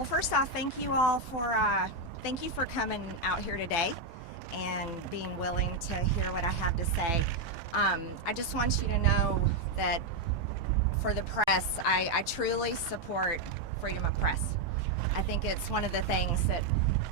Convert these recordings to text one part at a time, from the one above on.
Well, first off, thank you for coming out here today and being willing to hear what I have to say. I just want you to know that for the press, I truly support freedom of press. I think it's one of the things that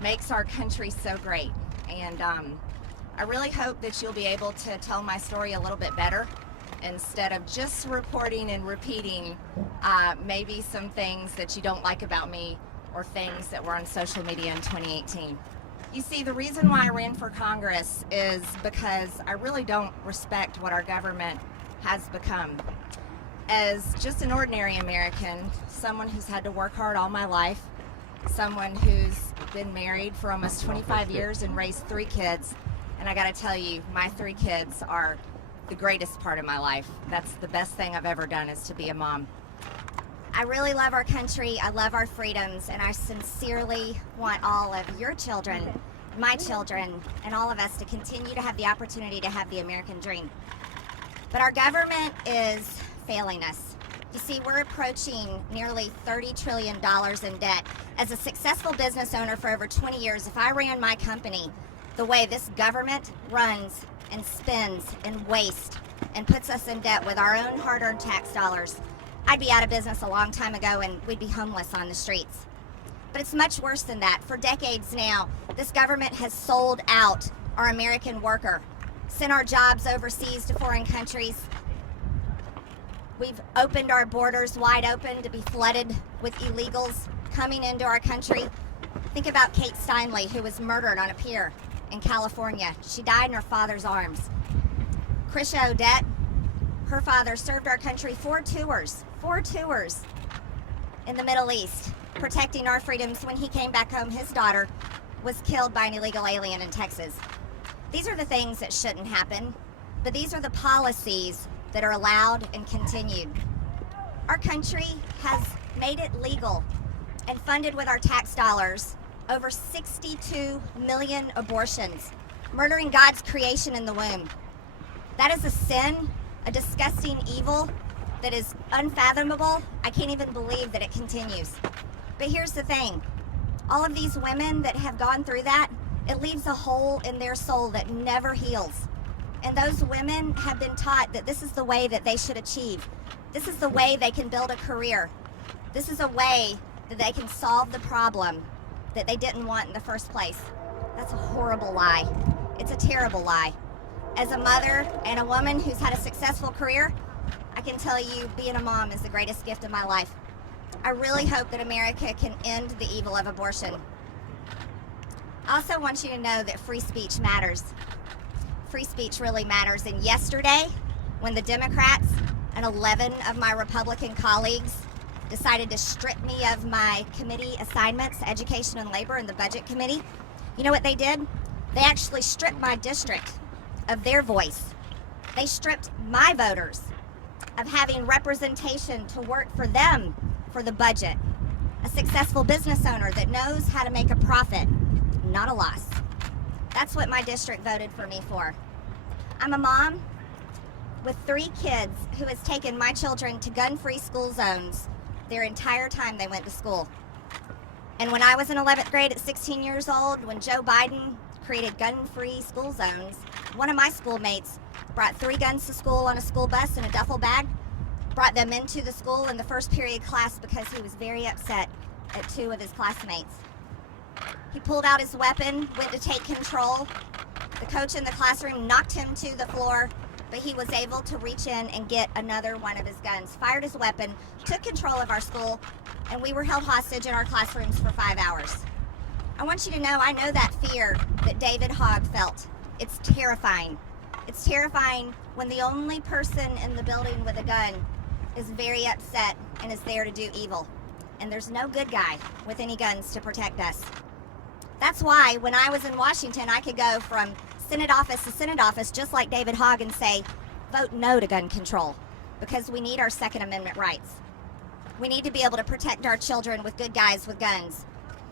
makes our country so great. And I really hope that you'll be able to tell my story a little bit better instead of just reporting and repeating maybe some things that you don't like about me or things that were on social media in 2018. You see, the reason why I ran for Congress is because I really don't respect what our government has become. As just an ordinary American, someone who's had to work hard all my life, someone who's been married for almost 25 years and raised 3 kids, and I gotta tell you, my 3 kids are the greatest part of my life. That's the best thing I've ever done, is to be a mom. I really love our country, I love our freedoms, and I sincerely want all of your children, my children, and all of us to continue to have the opportunity to have the American dream. But our government is failing us. You see, we're approaching nearly $30 trillion in debt. As a successful business owner for over 20 years, if I ran my company the way this government runs and spends and wastes and puts us in debt with our own hard-earned tax dollars, I'd be out of business a long time ago and we'd be homeless on the streets. But it's much worse than that. For decades now, this government has sold out our American worker, sent our jobs overseas to foreign countries. We've opened our borders wide open to be flooded with illegals coming into our country. Think about Kate Steinle, who was murdered on a pier in California. She died in her father's arms. Krisha Odette, her father served our country 4 tours in the Middle East, protecting our freedoms. When he came back home, his daughter was killed by an illegal alien in Texas. These are the things that shouldn't happen, but these are the policies that are allowed and continued. Our country has made it legal and funded with our tax dollars over 62 million abortions, murdering God's creation in the womb. That is a sin, a disgusting evil that is unfathomable. I can't even believe that it continues. But here's the thing. All of these women that have gone through that, it leaves a hole in their soul that never heals. And those women have been taught that this is the way that they should achieve. This is the way they can build a career. This is a way that they can solve the problem that they didn't want in the first place. That's a horrible lie. It's a terrible lie. As a mother and a woman who's had a successful career, I can tell you being a mom is the greatest gift of my life. I really hope that America can end the evil of abortion. I also want you to know that free speech matters. Free speech really matters. And yesterday, when the Democrats and 11 of my Republican colleagues decided to strip me of my committee assignments, Education and Labor and the Budget Committee, you know what they did? They actually stripped my district of their voice. They stripped my voters of having representation to work for them for the budget. A successful business owner that knows how to make a profit, not a loss. That's what my district voted for me for. I'm a mom with 3 kids who has taken my children to gun-free school zones their entire time they went to school. And when I was in 11th grade at 16 years old, when Joe Biden created gun-free school zones, one of my schoolmates brought 3 guns to school on a school bus in a duffel bag, brought them into the school in the first period class because he was very upset at 2 of his classmates. He pulled out his weapon, went to take control. The coach in the classroom knocked him to the floor, but he was able to reach in and get another one of his guns, fired his weapon, took control of our school, and we were held hostage in our classrooms for 5 hours. I want you to know, I know that fear that David Hogg felt. It's terrifying. It's terrifying when the only person in the building with a gun is very upset and is there to do evil. And there's no good guy with any guns to protect us. That's why when I was in Washington, I could go from Senate office to Senate office just like David Hogg and say, vote no to gun control, because we need our Second Amendment rights. We need to be able to protect our children with good guys with guns,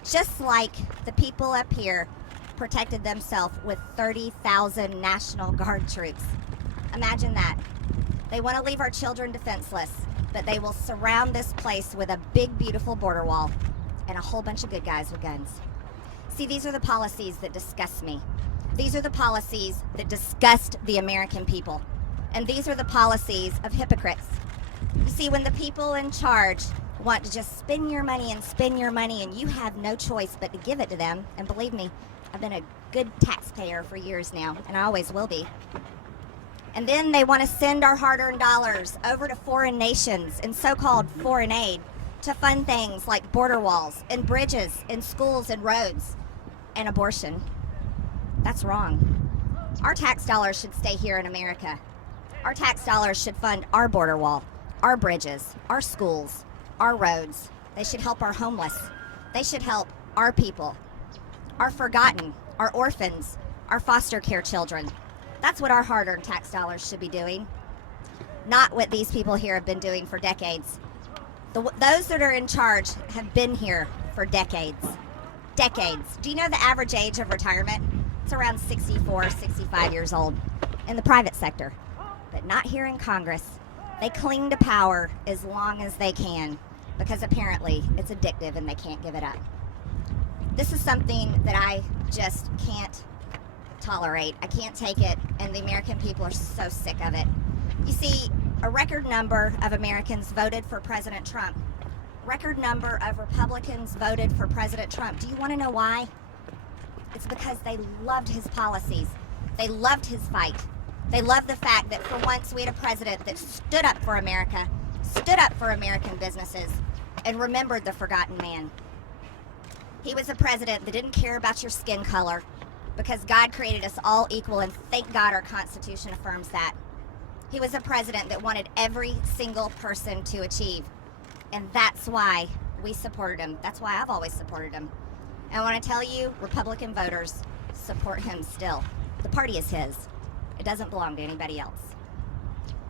just like the people up here protected themselves with 30,000 National Guard troops. Imagine that. They want to leave our children defenseless, but they will surround this place with a big, beautiful border wall. and a whole bunch of good guys with guns. See, these are the policies that disgust me. These are the policies that disgust the American people. And these are the policies of hypocrites. You see, when the people in charge want to just spend your money and you have no choice but to give it to them, and believe me, I've been a good taxpayer for years now, and I always will be. And then they want to send our hard-earned dollars over to foreign nations and so-called foreign aid to fund things like border walls and bridges and schools and roads and abortion. That's wrong. Our tax dollars should stay here in America. Our tax dollars should fund our border wall, our bridges, our schools, our roads. They should help our homeless. They should help our people, our forgotten, our orphans, our foster care children. That's what our hard-earned tax dollars should be doing, not what these people here have been doing for decades. Those that are in charge have been here for decades. Decades. Do you know the average age of retirement? It's around 64, 65 years old in the private sector, but not here in Congress. They cling to power as long as they can because apparently it's addictive and they can't give it up. This is something that I just can't tolerate. I can't take it, and the American people are so sick of it. You see, a record number of Americans voted for President Trump. Record number of Republicans voted for President Trump. Do you want to know why? It's because they loved his policies. They loved his fight. They loved the fact that for once we had a president that stood up for America, stood up for American businesses, and remembered the forgotten man. He was a president that didn't care about your skin color because God created us all equal, and thank God our Constitution affirms that. He was a president that wanted every single person to achieve, and that's why we supported him. That's why I've always supported him. And I want to tell you, Republican voters support him still. The party is his. It doesn't belong to anybody else.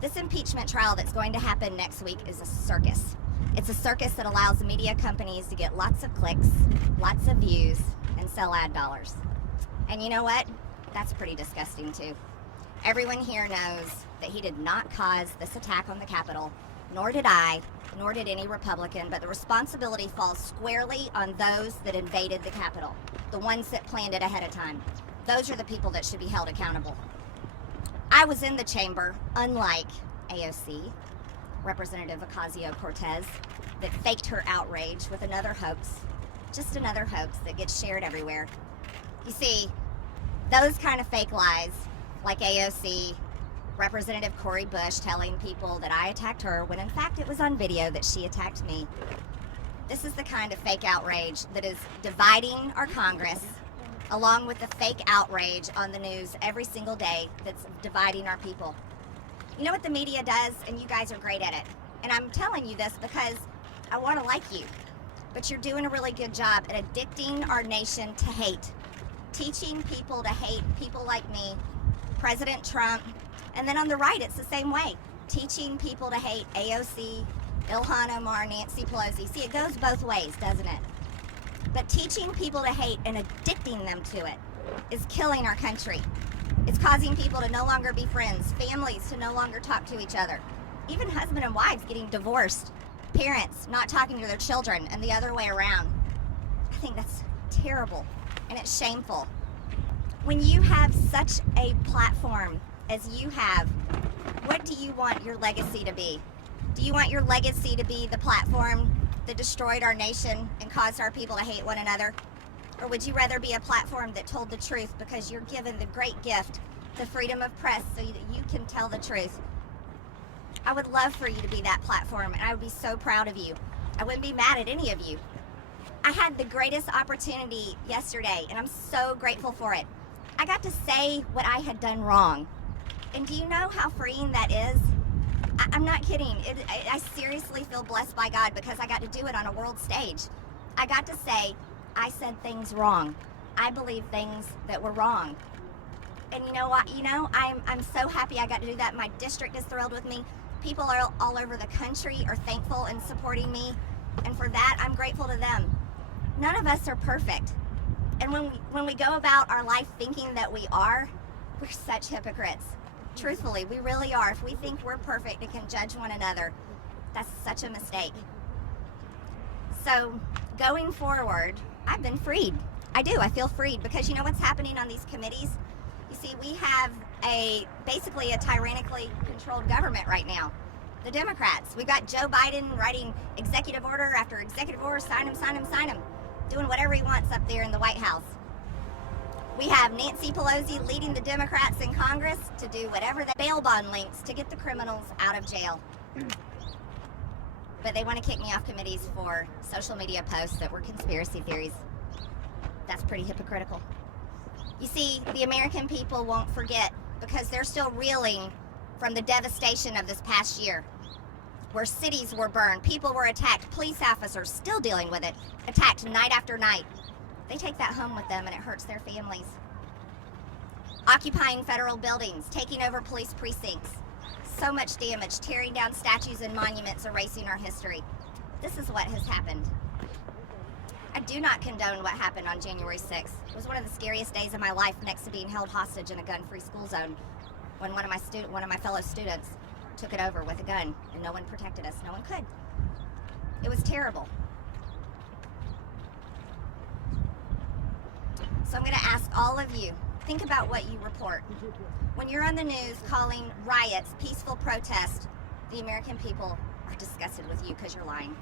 This impeachment trial that's going to happen next week is a circus. It's a circus that allows media companies to get lots of clicks, lots of views, and sell ad dollars. And you know what? That's pretty disgusting too. Everyone here knows that he did not cause this attack on the Capitol, nor did I, nor did any Republican, but the responsibility falls squarely on those that invaded the Capitol, the ones that planned it ahead of time. Those are the people that should be held accountable. I was in the chamber, unlike AOC, Representative Ocasio-Cortez, that faked her outrage with another hoax, just another hoax that gets shared everywhere. You see, those kind of fake lies, like AOC, Representative Cori Bush telling people that I attacked her when in fact it was on video that she attacked me. This is the kind of fake outrage that is dividing our Congress, along with the fake outrage on the news every single day that's dividing our people. You know what the media does, and you guys are great at it. And I'm telling you this because I want to like you. But you're doing a really good job at addicting our nation to hate. Teaching people to hate people like me, President Trump, and then on the right, it's the same way. Teaching people to hate AOC, Ilhan Omar, Nancy Pelosi. See, it goes both ways, doesn't it? But teaching people to hate and addicting them to it is killing our country. It's causing people to no longer be friends, families to no longer talk to each other, even husband and wives getting divorced, parents not talking to their children, and the other way around. I think that's terrible, and it's shameful. When you have such a platform as you have, what do you want your legacy to be? Do you want your legacy to be the platform that destroyed our nation and caused our people to hate one another? Or would you rather be a platform that told the truth because you're given the great gift, the freedom of press, so that you can tell the truth? I would love for you to be that platform, and I would be so proud of you. I wouldn't be mad at any of you. I had the greatest opportunity yesterday, and I'm so grateful for it. I got to say what I had done wrong. And do you know how freeing that is? I'm not kidding. I seriously feel blessed by God because I got to do it on a world stage. I got to say, I said things wrong. I believe things that were wrong. And you know what? I'm so happy I got to do that. My district is thrilled with me. People are all over the country are thankful and supporting me. And for that, I'm grateful to them. None of us are perfect. And when we go about our life thinking that we are, we're such hypocrites. Truthfully, we really are. If we think we're perfect and can judge one another, that's such a mistake. So going forward, I've been freed. I do. I feel freed because you know what's happening on these committees? You see, we have basically a tyrannically controlled government right now. The Democrats. We've got Joe Biden writing executive order after executive order, sign him, doing whatever he wants up there in the White House. We have Nancy Pelosi leading the Democrats in Congress to do whatever the bail bond links to get the criminals out of jail. But they want to kick me off committees for social media posts that were conspiracy theories. That's pretty hypocritical. You see, the American people won't forget because they're still reeling from the devastation of this past year, where cities were burned, people were attacked, police officers still dealing with it, attacked night after night. They take that home with them and it hurts their families. Occupying federal buildings, taking over police precincts, so much damage, tearing down statues and monuments, erasing our history. This is what has happened. I do not condone what happened on January 6th. It was one of the scariest days of my life, next to being held hostage in a gun-free school zone when one of my fellow students took it over with a gun and no one protected us. No one could. It was terrible. So I'm going to ask all of you, think about what you report. When you're on the news calling riots, peaceful protest, the American people are disgusted with you because you're lying.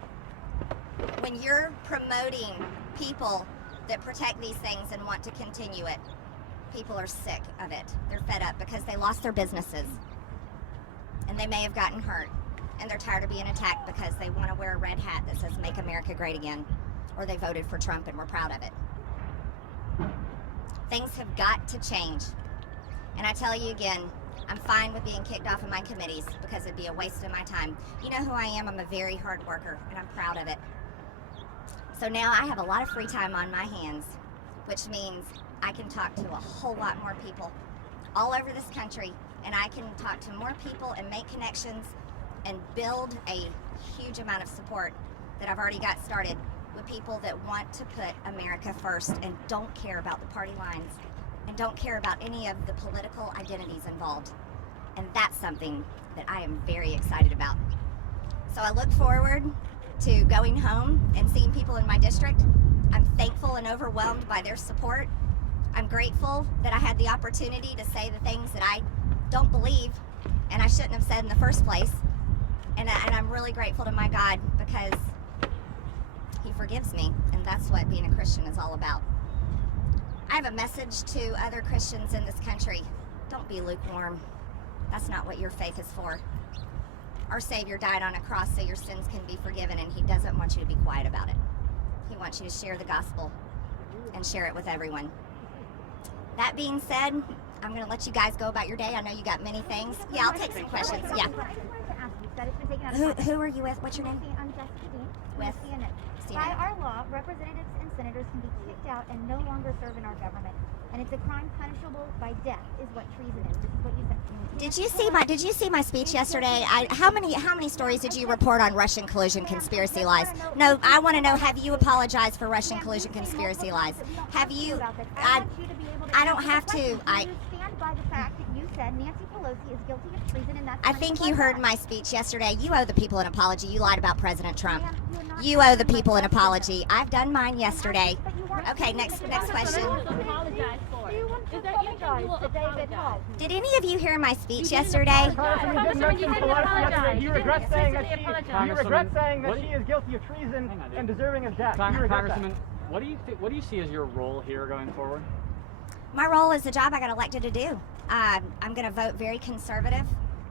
When you're promoting people that protect these things and want to continue it, people are sick of it. They're fed up because they lost their businesses and they may have gotten hurt and they're tired of being attacked because they want to wear a red hat that says "Make America Great Again," or they voted for Trump and we're proud of it. Things have got to change. And I tell you again, I'm fine with being kicked off of my committees because it'd be a waste of my time. You know who I am. I'm a very hard worker and I'm proud of it. So now I have a lot of free time on my hands, which means I can talk to a whole lot more people all over this country, and I can talk to more people and make connections and build a huge amount of support that I've already got started with people that want to put America first and don't care about the party lines and don't care about any of the political identities involved. And that's something that I am very excited about. So I look forward to going home and seeing people in my district. I'm thankful and overwhelmed by their support. I'm grateful that I had the opportunity to say the things that I don't believe and I shouldn't have said in the first place. And I'm really grateful to my God because He forgives me, and that's what being a Christian is all about. I have a message to other Christians in this country. Don't be lukewarm. That's not what your faith is for. Our Savior died on a cross so your sins can be forgiven, and He doesn't want you to be quiet about it. He wants you to share the gospel and share it with everyone. That being said, I'm going to let you guys go about your day. I know you got many things. Yeah, I'll take some questions. Yeah. Who are you with? What's your name? I'm Jessica Dean. With CNN. By our law, representatives and senators can be kicked out and no longer serve in our government. And it's a crime punishable by death, is what treason is. This is what you said. Did you see my speech yesterday? How many stories did you report on Russian collusion conspiracy lies? No, I want to know, have you apologized for Russian collusion conspiracy lies? Have you? I don't have to. You stand by the fact that you said Nancy Pelosi is guilty of treason, and that's. I think you heard my speech yesterday. You owe the people an apology. You lied about President Trump. You owe the people an apology. I've done mine yesterday. Okay, next question. Did any of you hear my speech yesterday? You regret saying that she is guilty of treason and deserving of death. Congresswoman, what do you see as your role here going forward? My role is the job I got elected to do. I'm going to vote very conservative,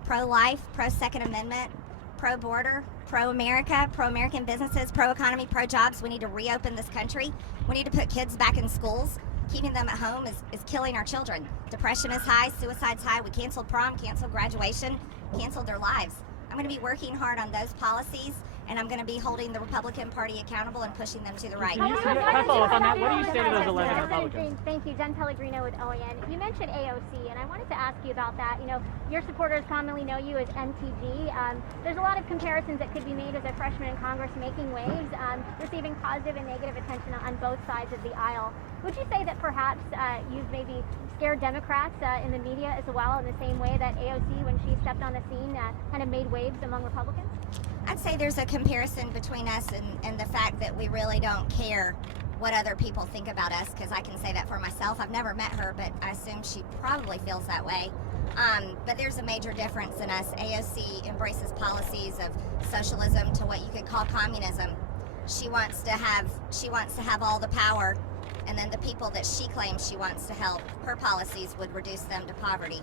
pro-life, pro-Second Amendment, pro-border, pro-America, pro-American businesses, pro-economy, pro-jobs. We need to reopen this country. We need to put kids back in schools. Keeping them at home is killing our children. Depression is high, suicide's high. We canceled prom, canceled graduation, canceled their lives. I'm going to be working hard on those policies, and I'm going to be holding the Republican Party accountable and pushing them to the right. Can you follow up on that? What do you say to those 11 Republicans? Thank you. Jen Pellegrino with OAN. You mentioned AOC, and I wanted to ask you about that. You know, your supporters commonly know you as MTG. There's a lot of comparisons that could be made as a freshman in Congress making waves, receiving positive and negative attention on both sides of the aisle. Would you say that perhaps you've maybe scared Democrats in the media as well, in the same way that AOC, when she stepped on the scene, kind of made waves among Republicans? I'd say there's a comparison between us and the fact that we really don't care what other people think about us, because I can say that for myself. I've never met her, but I assume she probably feels that way. But there's a major difference in us. AOC embraces policies of socialism to what you could call communism. She wants to have all the power, and then the people that she claims she wants to help, her policies would reduce them to poverty,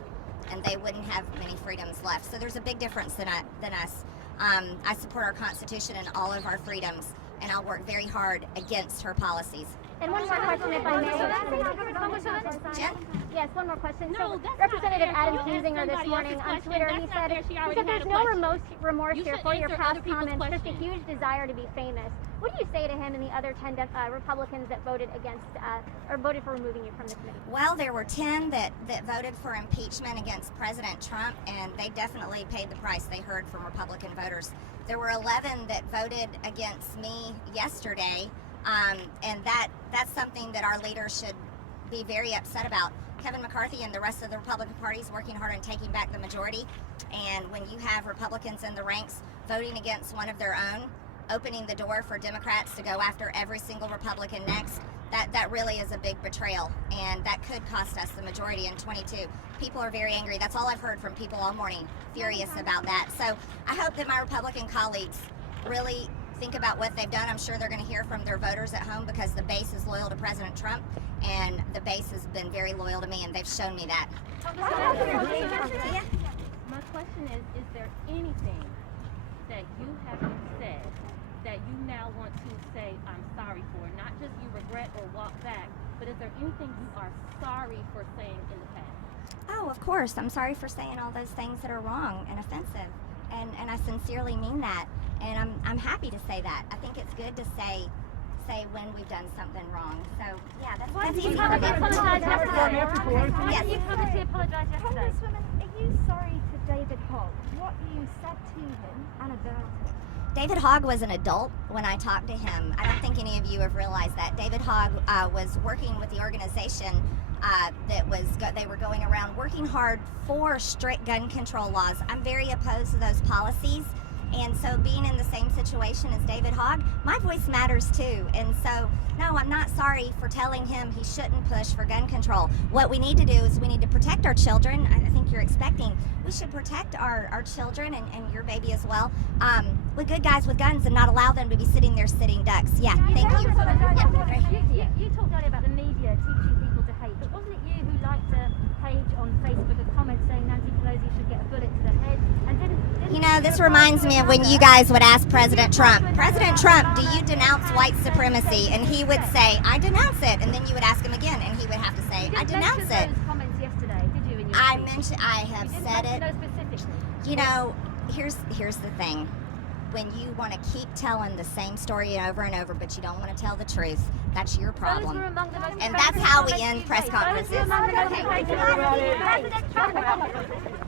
and they wouldn't have many freedoms left. So there's a big difference than us. I support our Constitution and all of our freedoms, and I'll work very hard against her policies. And one more question, if I may. Jen? Yes, one more question. So Representative Adam Kinzinger this morning on Twitter, he said there's no remorse here for your past comments, just a huge desire to be famous. What do you say to him and the other 10 Republicans that voted against or voted for removing you from the committee? Well, there were 10 that voted for impeachment against President Trump, and they definitely paid the price. They heard from Republican voters. There were 11 that voted against me yesterday, and that's something that our leaders should be very upset about. Kevin McCarthy and the rest of the Republican Party is working hard on taking back the majority, and when you have Republicans in the ranks voting against one of their own, opening the door for Democrats to go after every single Republican next, that really is a big betrayal, and that could cost us the majority in 22. People are very angry. That's all I've heard from people all morning, furious about that. So I hope that my Republican colleagues really think about what they've done. I'm sure they're going to hear from their voters at home, because the base is loyal to President Trump, and the base has been very loyal to me, and they've shown me that. My question is there anything that you have said that you now want to say I'm sorry for? Not just you regret or walk back, but is there anything you are sorry for saying in the past? Oh, of course. I'm sorry for saying all those things that are wrong and offensive. And I sincerely mean that. And I'm happy to say that. I think it's good to say when we've done something wrong. So yeah, that's easy for me. Yes. You publicly apologized yesterday. Congresswoman, are you sorry to David Hogg? What you said to him and about him? David Hogg was an adult when I talked to him. I don't think any of you have realized that. David Hogg was working with the organization they were going around working hard for strict gun control laws. I'm very opposed to those policies. And so being in the same situation as David Hogg, my voice matters too. And so, no, I'm not sorry for telling him he shouldn't push for gun control. What we need to do is we need to protect our children. I think you're expecting. We should protect our children and your baby as well with good guys with guns, and not allow them to be sitting there sitting ducks. Yeah, thank you. You talked earlier about the media teaching people to hate, but wasn't it you who liked a page on Facebook, a comment saying Nancy Pelosi should get a bullet to the head? And didn't you know, this reminds me of when you guys would ask President Trump, President Trump, do you denounce white supremacy? And he would say, I denounce it. And then you would ask him again, and he would have to say, I denounce it. Those comments yesterday, did you? In your I have said it. No specifics. You know, here's the thing. When you want to keep telling the same story over and over, but you don't want to tell the truth, that's your problem. And that's how we end press conferences. Those were among the most